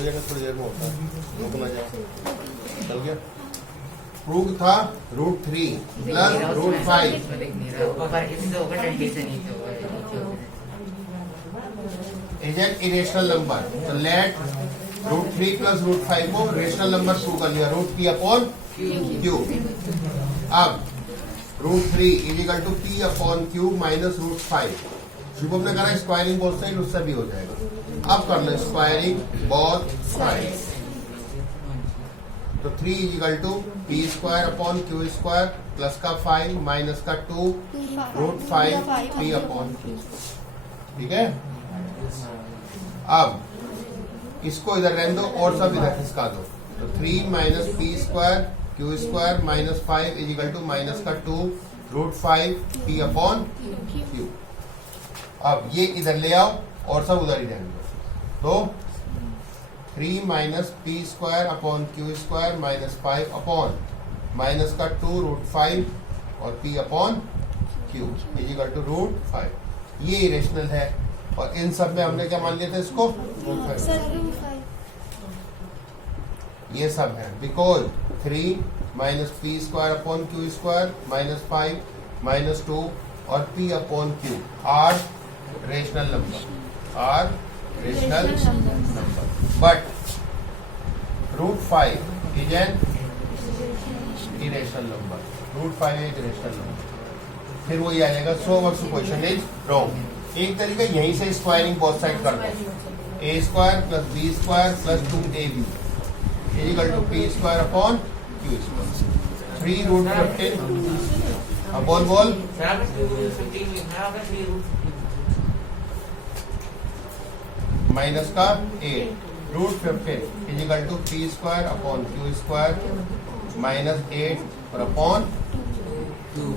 हो जाएगा, थोड़ी देर में होता है, रुकना जाए। चल गया। प्रूव था √3 plus √5 is an irrational number. तो लेट √3 प्लस √5 को रेशनल नंबर प्रूव कर लिया, √p/q। अब √3 is equal to p/q minus √5। Shubham ने कहा स्क्वायरिंग बोथ साइड, उससे भी हो जाएगा। अब कर लो स्क्वायरिंग बोथ साइड। तो 3 is equal to p²/q² plus का 5 माइनस का 2 √5 p/q। ठीक है। अब इसको इधर रहने दो और सब इधर खिसका दो। तो 3 minus p²q² minus 5 is equal to minus का 2 √5 p/q। अब ये इधर ले आओ और सब उधर ही रहने दो। तो 3 minus p²/q² minus 5 upon minus का 2 √5 और p/q इज इक्वल टू √5। ये इरेशनल है और इन सब में हमने क्या मान लिया था इसको, ये सब है। Because 3 minus p²/q² minus 5 minus 2 और p/q are rational number, are rational number. But √5 is an irrational number, √5 is irrational number. फिर वो ये आ जाएगा, सो अवर सुपोजिशन इज रॉन्ग। एक तरीका यहीं से स्क्वायरिंग बोथ साइड कर दो। a² plus b² plus 2ab is equal to p²/q²। 3 √15। अब बोल माइनस का 8 √15 is equal to p²/q² minus 8 और अपॉन 2।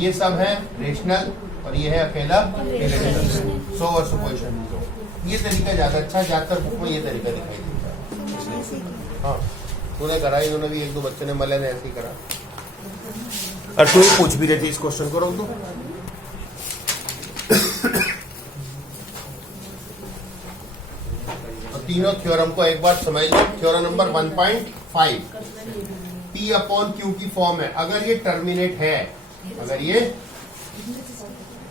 ये सब है रेशनल और ये है अकेला इरेशनल। सो और सुपोजिशन। ये तरीका ज्यादा अच्छा, ज्यादातर बुक में ये तरीका दिखाई देता है। हाँ, तूने करा, इन्होंने भी 1-2 बच्चे ने मले ने ऐसे ही करा। और तू ही पूछ भी रही थी इस क्वेश्चन को, रोक दो। तो तीनों थ्योरम को एक बार समझ लो। थ्योरम नंबर 1.5 p/q की फॉर्म है। अगर ये टर्मिनेट है, अगर ये,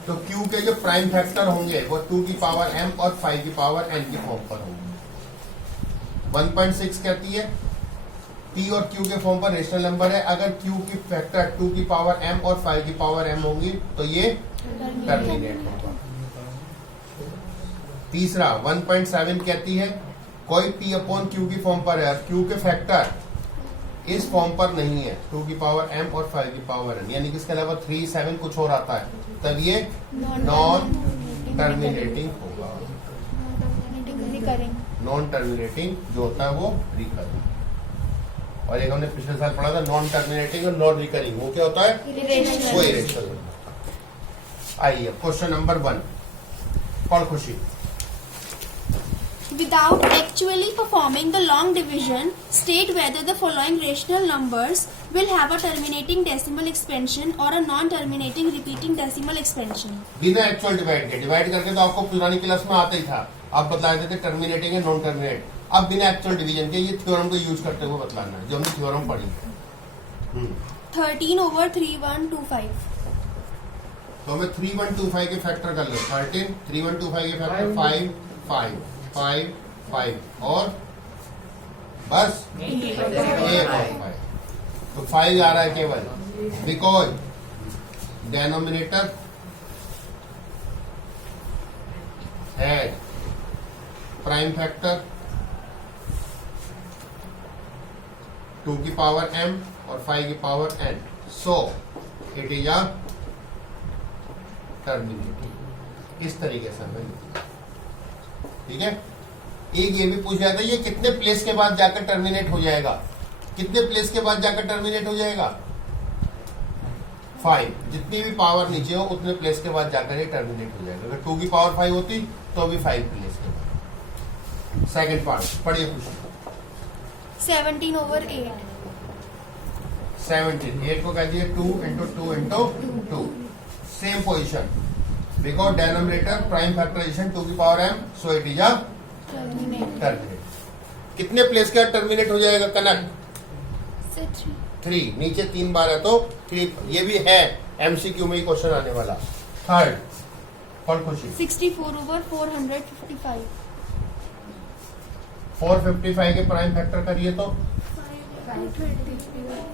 तो q के जो प्राइम फैक्टर होंगे वो 2 की पावर m और 5 की पावर n की फॉर्म पर होंगे। 1.6 कहती है p और q के फॉर्म पर रेशनल नंबर है। अगर q की फैक्टर 2 की पावर m और 5 की पावर m होंगी तो ये टर्मिनेट होगा। तीसरा 1.7 कहती है कोई p/q की फॉर्म पर है और q के फैक्टर इस फॉर्म पर नहीं है, 2 की पावर m और 5 की पावर n, यानी कि इसके अलावा 3, 7 कुछ और आता है, तब ये नॉन टर्मिनेटिंग होगा। नॉन टर्मिनेटिंग जो होता है वो रिकरिंग। और एक हमने पिछले साल पढ़ा था नॉन टर्मिनेटिंग और नॉन रिकरिंग, वो क्या होता है, वो इरेशनल। आइए क्वेश्चन नंबर 1 पढ़ खुशी। Without actually performing the long division, state whether the following rational numbers will have a terminating decimal expansion or a non-terminating repeating decimal expansion. बिना एक्चुअल डिवाइड के, डिवाइड करके तो आपको पुरानी क्लास में आता ही था, आप बतला देते टर्मिनेटिंग है नॉन टर्मिनेट। अब बिना एक्चुअल डिवीजन के ये थ्योरम को यूज करते हुए बतलाना है जो हमने थ्योरम पढ़ी है। 13/3125। तो हमें 3125 के फैक्टर कर लो। 13 3125 के फैक्टर 5 5 5 5 और बस 1 और 5। तो 5 आ रहा है केवल, because denominator had prime factor 2 की पावर m और 5 की power n, so it is a terminating. इस तरीके से हमें, ठीक है। एक ये भी पूछ जाता है ये कितने प्लेस के बाद जाकर टर्मिनेट हो जाएगा, कितने प्लेस के बाद जाकर टर्मिनेट हो जाएगा, 5। जितनी भी पावर नीचे हो उतने प्लेस के बाद जाकर ये टर्मिनेट हो जाएगा। अगर 2 की पावर 5 होती तो भी 5 प्लेस के बाद। सेकंड पार्ट पढ़िए कुछ। 17/8। 17 8 को कह दिए 2 × 2 × 2। Same position, because denominator prime factorisation 2 की power m, so it is a terminate. कितने प्लेस के बाद टर्मिनेट हो जाएगा कनेक्ट? Say 3. 3, नीचे 3 बार है तो 3. ये भी है एमसीक्यू में ही क्वेश्चन आने वाला. थर्ड कौन खुशी? 64 over 455. 455 के प्राइम फैक्टर करिए तो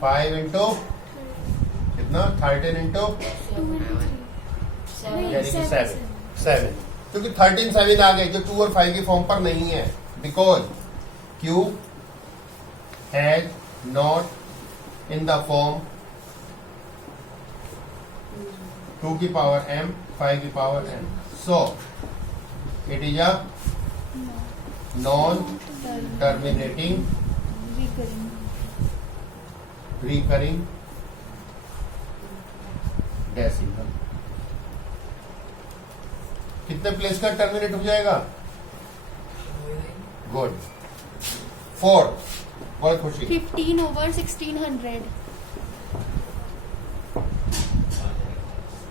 5 इंटू कितना 13 इंटू यानी कि 7. क्योंकि 13 7 आ गए जो 2 और 5 की फॉर्म पर नहीं है. Because Q has not in the form 2 की पावर m 5 की power n. So it is a non terminating recurring decimal. कितने प्लेस का टर्मिनेट हो जाएगा? गुड. 4 बहुत खुशी. 15 over 1600.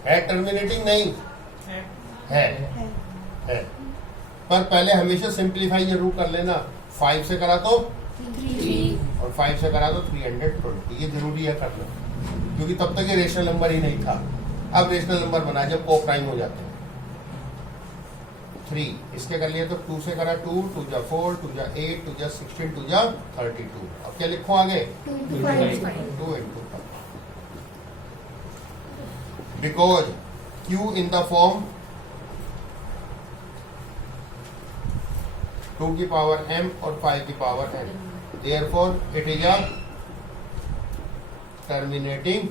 है टर्मिनेटिंग नहीं है पर पहले हमेशा सिंप्लीफाई जरूर कर लेना. 5 से करा तो 3. और 5 से करा तो 320. ये जरूरी है करना क्योंकि तब तक ये रेशनल नंबर ही नहीं था. अब रेशनल नंबर बना जब को प्राइम हो जाते हैं. 3 इसके कर लिए तो 2 से करा 2 2 जा 4 2 जा 8 2 जा 16 2 जा 32. अब क्या लिखो आगे 2 into 5. 2 into 5. Because Q in the form 2 की पावर m और 5 की power n. Therefore, it is a terminating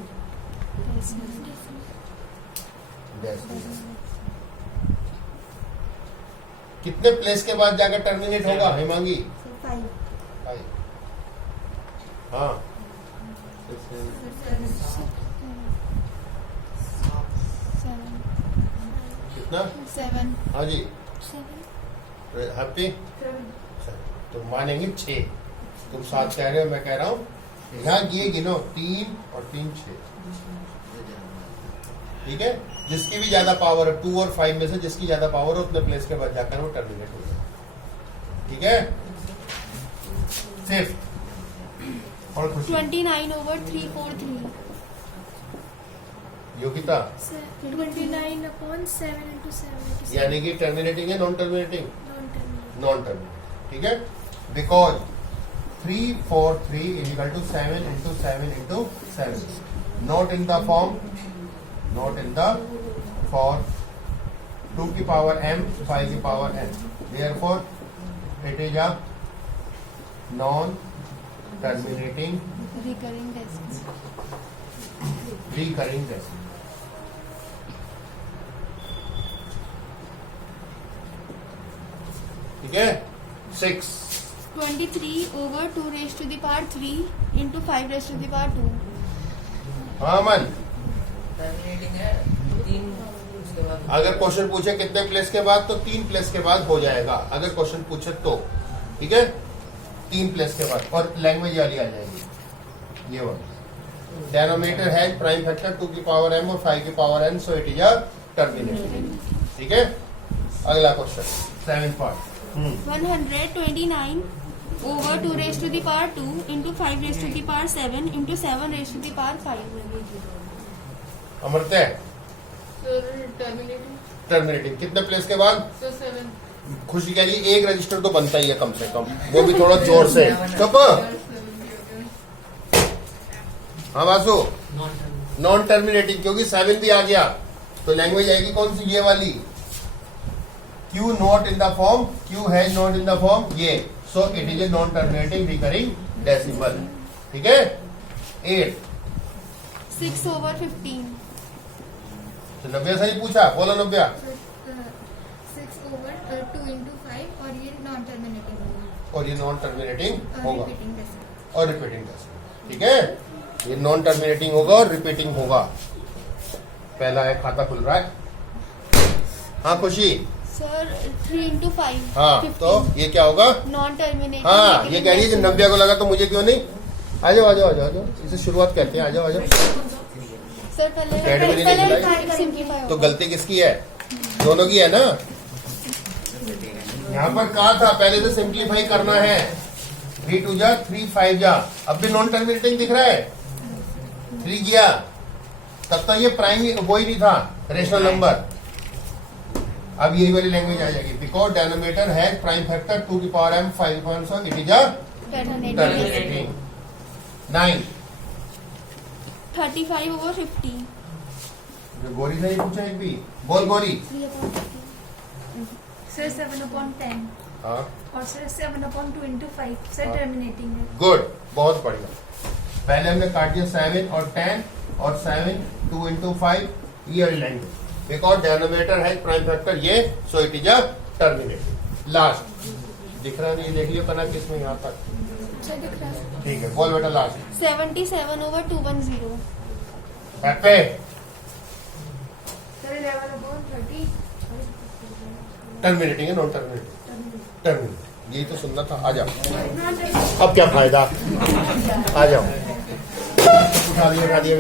decimal. कितने प्लेस के बाद जाकर टर्मिनेट होगा हिमांगी? 5. हाँ कितना? 7. हाँ जी हैप्पी. तुम मानेंगे 6. तुम 7 कह रहे हो मैं कह रहा हूँ यहाँ ये गिनो 3 और 3 6. ठीक है. जिसकी भी ज्यादा पावर है 2 और 5 में से जिसकी ज्यादा पावर है उतने प्लेस के बाद जाकर वो टर्मिनेट हो जाए. ठीक है. सिर्फ और खुशी 29 over 343. Yogita 29 upon 7 into 7. यानी कि टर्मिनेटिंग है non terminating? Non-terminating. Non terminating. ठीक है. Because 343 is equal to 7 into 7 into 7. Not in the form 2 की पावर m 5 की power n. Therefore, it is a non-terminating Recurring decimal. recurring decimal. ठीक है. 6 23 over 2 raised to the power 3 into 5 raised to the power 2. हाँ मन. Terminating है 3 उसके बाद अगर क्वेश्चन पूछे कितने प्लेस के बाद तो 3 प्लेस के बाद हो जाएगा. अगर क्वेश्चन पूछे तो ठीक है 3 प्लेस के बाद और लैंग्वेज वाली आ जाएगी. ये वाला डेनोमिनेटर है प्राइम फैक्टर 2 की पावर m और 5 की power n. So it is a terminating. ठीक है. अगला question 7 part. 129 over 2 raised to the power 2 into 5 raised to the power 7 into 7 raised to the power 5. अमरते टर्मिनेटिंग टर्मिनेटिंग कितने place के बाद? तो 7 खुशी कह रही एक रजिस्टर तो बनता ही है कम से कम. वो भी थोड़ा जोर से. चुप. हाँ वासु नॉन टर्मिनेटिंग क्योंकि 7 भी आ गया तो लैंग्वेज आएगी कौन सी? ये वाली. Q not in the form, Q has not in the form ये. So it is a non-terminating recurring decimal. ठीक है. 8 6 over 15. तो नव्या से ही पूछा. बोलो नव्या. 6 over 2 into 5 और ये नॉन टर्मिनेटिंग होगा और ये नॉन टर्मिनेटिंग होगा रिपीटिंग डेसिमल. और रिपीटिंग डेसिमल. ठीक है. ये नॉन टर्मिनेटिंग होगा और रिपीटिंग होगा. पहला है खाता खुल रहा है. हाँ खुशी. Sir, 3 into 5. हाँ 15. तो ये क्या होगा? Non terminating. हाँ ये कह रही है कि नव्या को लगा तो मुझे क्यों नहीं. आ जाओ आ जाओ आ जाओ आ जाओ. इसे शुरुआत करते हैं. आ जाओ आ जाओ. सर पहले कैडबरी ने खिलाई. सिंप्लीफाई तो गलती किसकी है? दोनों की है ना. यहाँ पर कहा था पहले से सिंप्लीफाई करना है. 3 2 जा 3 5 जा, अब भी नॉन टर्मिनेटिंग दिख रहा है, 3 गया, तब तक ये प्राइम वो ही नहीं था रेशनल नंबर। अब यही वाली लैंग्वेज आ जाएगी, बिकॉज डेनोमिनेटर है प्राइम फैक्टर 2 की power m 5 upon so it is a terminating. 9 35 over 50. गोरी से ही पूछा एक भी, बोल गोरी। 3 upon 50. सर 7/10 हाँ और सर 7/2 into 5 सर हाँ। टर्मिनेटिंग है। गुड, बहुत बढ़िया। पहले हमने काट दिया 7 और 10 और 7 2 into 5 ये वाली लैंग्वेज, बिकॉज डेनोमिनेटर है प्राइम फैक्टर ये, सो it is a terminating. Last दिख रहा नहीं, देख लियो कना किस में यहाँ तक, अच्छा दिख रहा है। ठीक है, बोल बेटा लास्ट। 77 over 210. पे सर 11/30 टर्मिनेटिंग है, नॉन टर्मिनेटिंग, टर्मिनेटिंग, यही तो सुनना था। आ जाओ, अब क्या फायदा, आ जाओ, उठा दिया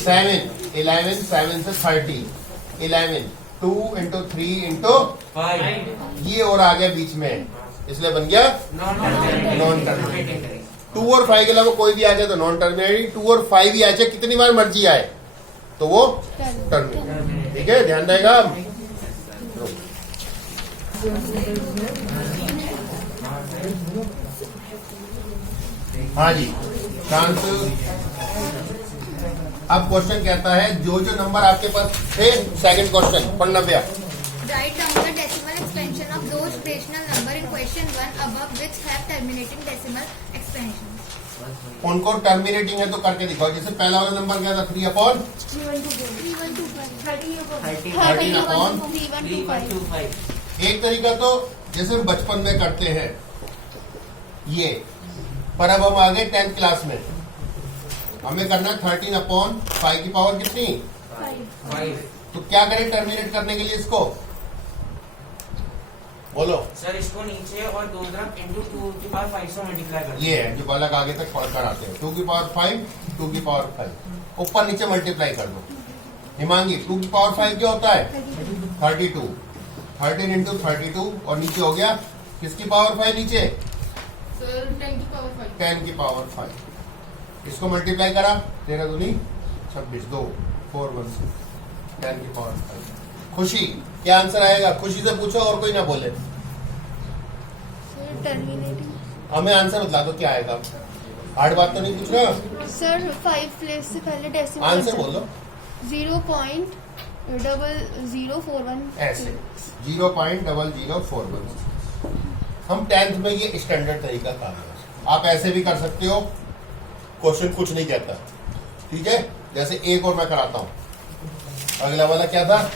7 11 7 से 30 11 2 into 3 into 5 ये और आ गया बीच में, इसलिए बन गया नॉन टर्मिनेटिंग। 2 और 5 के अलावा कोई भी आ जाए तो नॉन टर्मिनेटिंग, 2 और 5 भी आ जाए कितनी बार मर्जी आए तो वो टर्मिनेटिंग। ठीक है, ध्यान रहेगा। हाँ जी, चांस। अब क्वेश्चन कहता है जो जो नंबर आपके पास थे, सेकंड क्वेश्चन पढ़ना भैया। Write down the decimal expansion of those rational number in question 1 above which have terminating decimal expansions. उनको टर्मिनेटिंग है तो करके दिखाओ। जैसे पहला वाला नंबर क्या था, 3/, 13 upon 3125. एक तरीका तो जैसे हम बचपन में करते हैं ये, पर अब हम आ गए 10th क्लास में, हमें करना है 13/5 की पावर कितनी, 5 तो क्या करें टर्मिनेट करने के लिए इसको, बोलो। सर इसको नीचे और दो तरफ इंटू 2 की पावर 5 से मल्टीप्लाई कर ये है जो बालक आगे तक पढ़ कर आते हैं, 2 की पावर 5 2 की पावर 5 ऊपर नीचे मल्टीप्लाई कर दो। हिमांगी 2 की पावर 5 क्या होता है, 32, 13 into 32 और नीचे हो गया किसकी पावर 5 नीचे, Sir 10 की power 5. 10 की पावर 5। इसको मल्टीप्लाई करा, 13 दूनी 26 2 4 1 6 10 की पावर 5। खुशी क्या आंसर आएगा, खुशी से पूछो और कोई ना बोले, Sir, terminating. हमें आंसर बतला दो क्या आएगा, हार्ड बात तो नहीं पूछ रहा, Sir, 5 प्लेस से पहले डेसिमल. आंसर बोलो। 0.0041. ऐसे 0.0041। हम 10th में ये स्टैंडर्ड तरीका काम है, आप ऐसे भी कर सकते हो, क्वेश्चन कुछ नहीं कहता। ठीक है, जैसे एक और मैं कराता हूं, अगला वाला क्या था,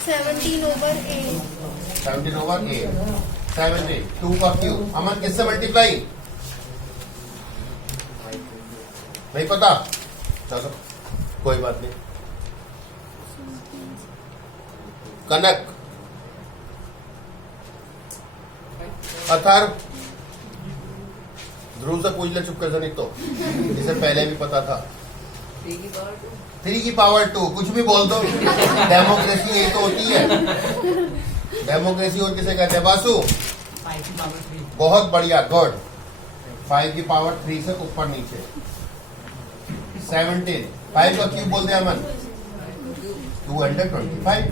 17 over 8. 17 over 8 7 8 2 का क्यूब, अमन किससे मल्टीप्लाई नहीं पता, चलो कोई बात नहीं। कनक अथर्व ध्रुव से पूछ ले, चुप कर नहीं तो, जिसे पहले भी पता था। 3 की पावर 2 कुछ भी बोल दो, डेमोक्रेसी यही तो होती है, डेमोक्रेसी और किसे कहते हैं, बासु 5 की पावर 3 बहुत बढ़िया, गुड। 5 की पावर 3 से ऊपर नीचे 17 5 का क्यूब बोलते हैं अमन, 225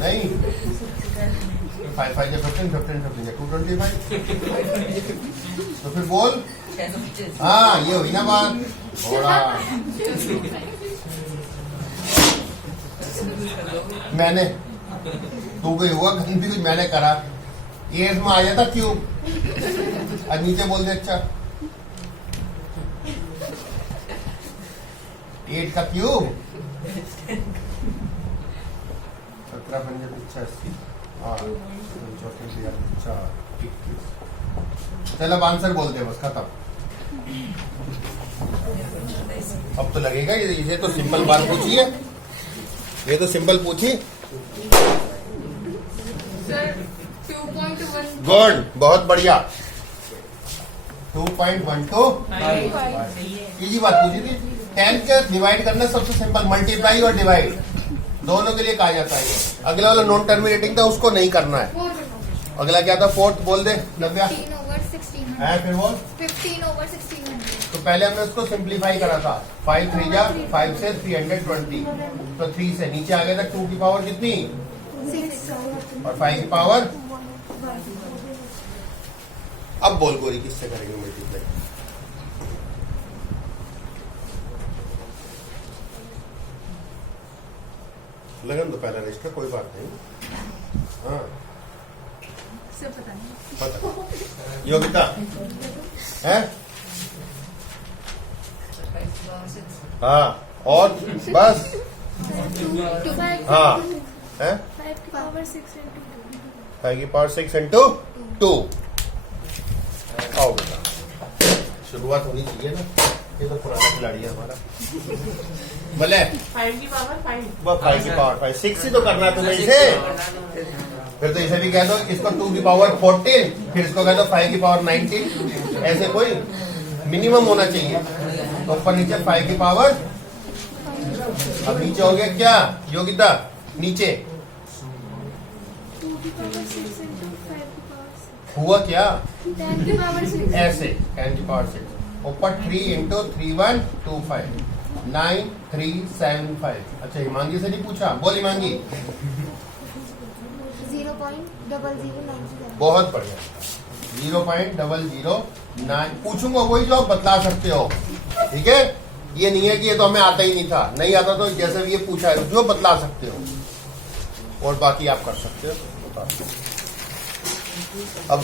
नहीं, 5 5 15 15 15 225। तो फिर बोल, हाँ ये हुई ना बात, थोड़ा मैंने तू कोई हुआ गंदी कुछ मैंने करा, ये इसमें आ जाता क्यूब और नीचे बोल दे अच्छा 8 का क्यूब 17 पंजे 85 चल अब आंसर बोलते हैं, बस खत्म। अब तो लगेगा ये तो सिंपल बात पूछी है, ये तो सिंपल पूछी। Sir 2.1. गुड, बहुत बढ़िया। 2.12 इजी बात पूछी थी। 10 का डिवाइड करना सबसे सिंपल, मल्टीप्लाई और डिवाइड दोनों के लिए कहा जाता है। अगला वाला नॉन टर्मिनेटिंग था, उसको नहीं करना है, अगला क्या था फोर्थ बोल दे नव्या 15 over 1600. है फिर वो 15 over 1600. तो पहले हमने उसको सिंप्लीफाई करा था 5 3 जा 5 से 320 तो 3 से नीचे आ गया था 2 की पावर कितनी 6. और 5 की पावर अब बोल गोरी किससे करेंगे मल्टीप्लाई लगन दो पहला रेस्ट कोई बात नहीं हाँ पता योगिता है हाँ और बस हाँ है 5 की power 6 into 2. 5 की पावर 6 इंटू 2 आओ बेटा शुरुआत होनी चाहिए ना ये तो पुराना खिलाड़ी है हमारा बोले 5 की पावर 5. वो 5 की पावर 5 6 ही तो करना है तुम्हें इसे फिर तो इसे भी कह दो इसको 2 की पावर 14 फिर इसको कह दो 5 की पावर 19 ऐसे कोई मिनिमम होना चाहिए तो ऊपर नीचे 5 की पावर अब नीचे हो गया क्या योगिता नीचे 2 की power 6 into 5 की power 6. हुआ क्या 10 की power 6. ऐसे 10 की पावर 6 ऊपर 3 इंटू 3125 9375 अच्छा हिमांगी से नहीं पूछा बोल हिमांगी 0.0097. बहुत बढ़िया 0.009 पूछूंगा वही जो आप बतला सकते हो ठीक है ये नहीं है कि ये तो हमें आता ही नहीं था नहीं आता तो जैसे भी ये पूछा है जो बतला सकते हो और बाकी आप कर सकते हो अब